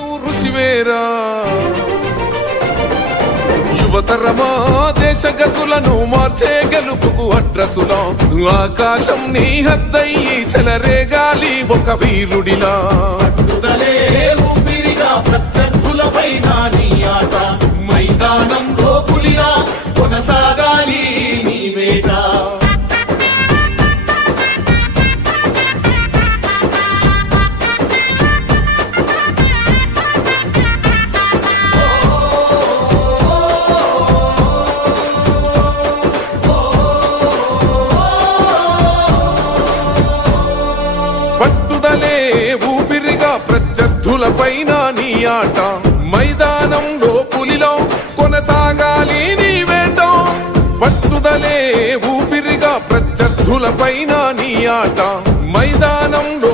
నువ్వు రుచివేరా యువతరమా దేశ గతులను మార్చే గెలుపుకు అడ్రసులా ఆకాశం నీ హద్దయ్యి చెలరేగాలి ఒక వీరుడిలా ఊపిరిగా ప్రత్యర్థులపైన నీ ఆట మైదానంలో పులిలా కొనసాగాలి నీ వేట పట్టుదలే ఊపిరిగా ప్రత్యర్థులపైన నీ ఆట మైదానంలో పులిలో కొనసాగాలి నీ వేట పట్టుదలే ఊపిరిగా ప్రత్యర్థులపైన నీ ఆట మైదానంలో